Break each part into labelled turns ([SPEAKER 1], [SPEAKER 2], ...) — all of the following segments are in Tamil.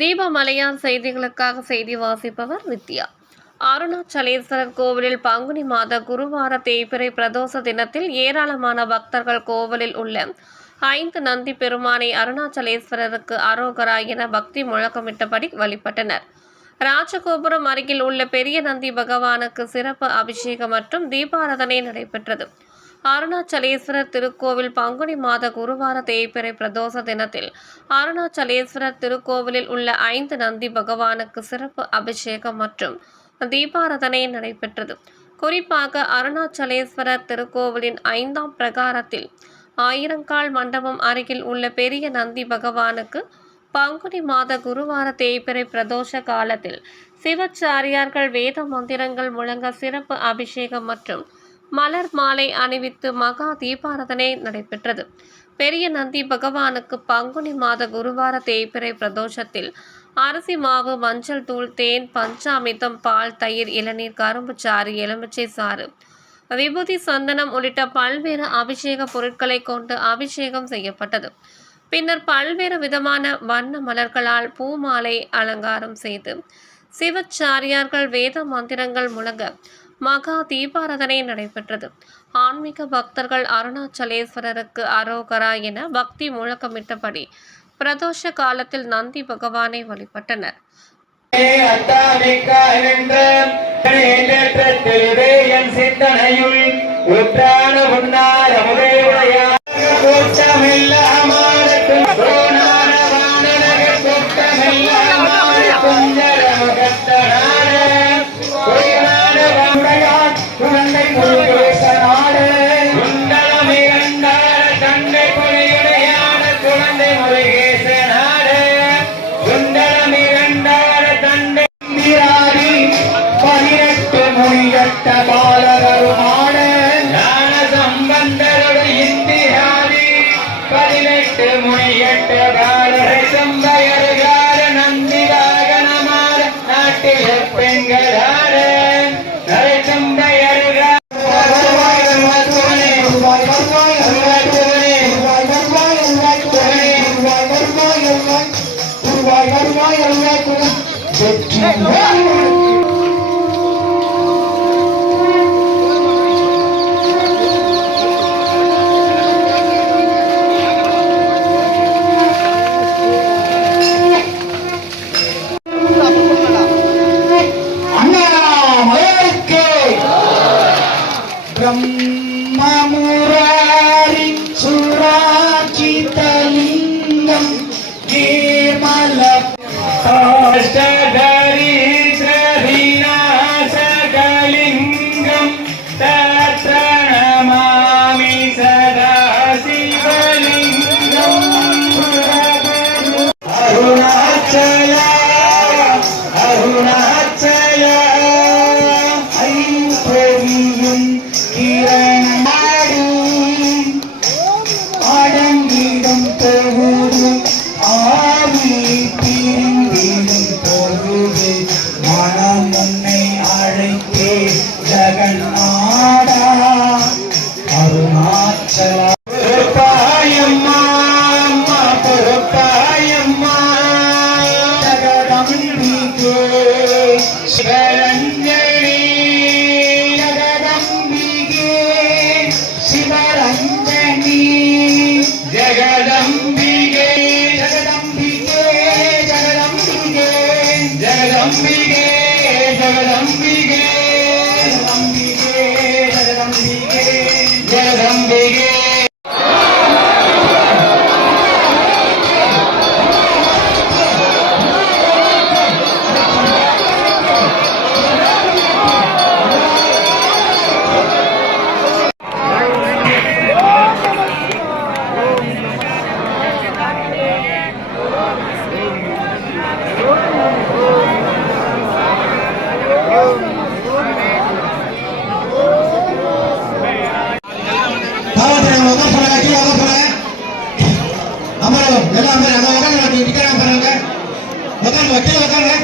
[SPEAKER 1] தீபமலையான் செய்திகளுக்காக செய்தி வாசிப்பவர் வித்யா. அருணாச்சலேஸ்வரர் கோவிலில் பங்குனி மாத குருவார தேய்பிறை பிரதோஷ தினத்தில் ஏராளமான பக்தர்கள் கோவிலில் உள்ள ஐந்து நந்தி பெருமானை அருணாச்சலேஸ்வரருக்கு அரோகரா என பக்தி முழக்கமிட்டபடி வழிபட்டனர். ராஜகோபுரம் அருகில் உள்ள பெரிய நந்தி பகவானுக்கு சிறப்பு அபிஷேகம் மற்றும் தீபாராதனை நடைபெற்றது. அருணாச்சலேஸ்வரர் திருக்கோவில் பங்குனி மாத குருவார தேய்பிறை பிரதோஷ தினத்தில் அருணாச்சலேஸ்வரர் திருக்கோவிலில் உள்ள ஐந்து நந்தி பகவானுக்கு சிறப்பு அபிஷேகம் மற்றும் தீபாராதனை நடைபெற்றது. குறிப்பாக அருணாச்சலேஸ்வரர் திருக்கோவிலின் ஐந்தாம் பிரகாரத்தில் ஆயிரங்கால் மண்டபம் அருகில் உள்ள பெரிய நந்தி பகவானுக்கு பங்குனி மாத குருவார தேய்பிறை பிரதோஷ காலத்தில் சிவச்சாரியார்கள் வேத மந்திரங்கள் முழங்க சிறப்பு அபிஷேகம் மற்றும் மலர் மாலை அணிவித்து மகா தீபாரதனை நடைபெற்றது. பெரிய நந்தி பகவானுக்கு பங்குனி மாத குருவார தேய்பிறை பிரதோஷத்தில் அரிசி மாவு மஞ்சள் தூள் தேன் பஞ்சாமிர்தம் பால் தயிர் இளநீர் கரும்பு சாறு எலுமிச்சை சாறு விபூதி சந்தனம் உள்ளிட்ட பல்வேறு அபிஷேக பொருட்களை கொண்டு அபிஷேகம் செய்யப்பட்டது. பின்னர் பல்வேறு விதமான வண்ண மலர்களால் பூமாலை அலங்காரம் செய்து சிவச்சாரியார்கள் வேத மந்திரங்கள் முழங்க மகா தீபாராதனை நடைபெற்றது. ஆன்மீக பக்தர்கள் அருணாச்சலேஸ்வரருக்கு அரோகரா என பக்தி முழக்கமிட்டபடி பிரதோஷ காலத்தில் நந்தி பகவானை வழிபட்டனர்.
[SPEAKER 2] சிந்தனையுள் உற்றான
[SPEAKER 3] Hey, terra. ಜಗದಂಬಿಗೆ ಜಗದಂಬಿಗೆ எல்லாம் பேர் உட்காந்து பாருங்க. உட்காருங்க கீழே உட்காருங்க.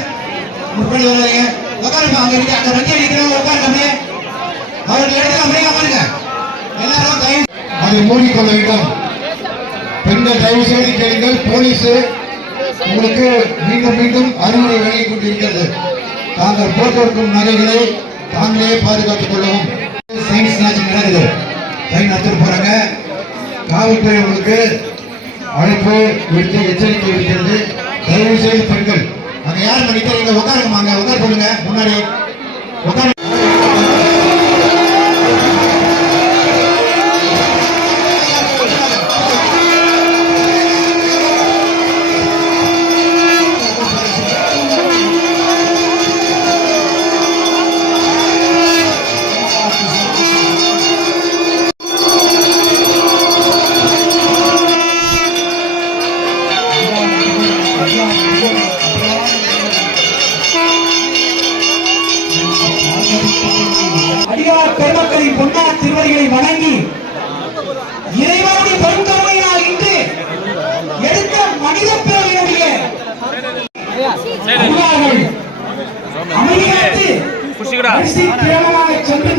[SPEAKER 3] முன்னாடி வராதீங்க உட்காருங்க அங்க நிக்க அங்க வண்டியை நிக்கிறவங்க உட்காருங்க அப்படியே. அவர்கள் இடத்துல அப்படியே உட்காருங்க. எல்லாரும் தயவு அதை மூடிக்கொள்ள வேண்டும். பெண்கள் தயவு செய்து கேளுங்கள். போலீஸ்
[SPEAKER 4] உங்களுக்கு மீண்டும் மீண்டும் அறிவுரை வழங்கிக் கொண்டிருக்கிறது. தாங்கள் போட்டிருக்கும் நகைகளை தாங்களே பாதுகாத்துக் கொள்ளவும். சயின்ஸ் நடக்குது. சைன் நடத்திட்டு போறாங்க. காவல்துறை உங்களுக்கு அழைப்பு விடுத்து எச்சரிக்கை விடுக்கிறது தயவு செய்து பெண்கள் அங்க யார் நினைக்கிறீங்க உட்காருங்க வாங்க உட்கார சொல்லுங்க முன்னாடி உட்கார
[SPEAKER 3] அடியார் பெருமக்களின் பொன்னார் திருவடிகளை வணங்கி இறைவனுடைய பெருந்தன்மையினால் இன்று எடுத்த மனித பிறவினுடைய அடியார்கள் அமைதியாத்து அரிசி பிரமமாக சென்று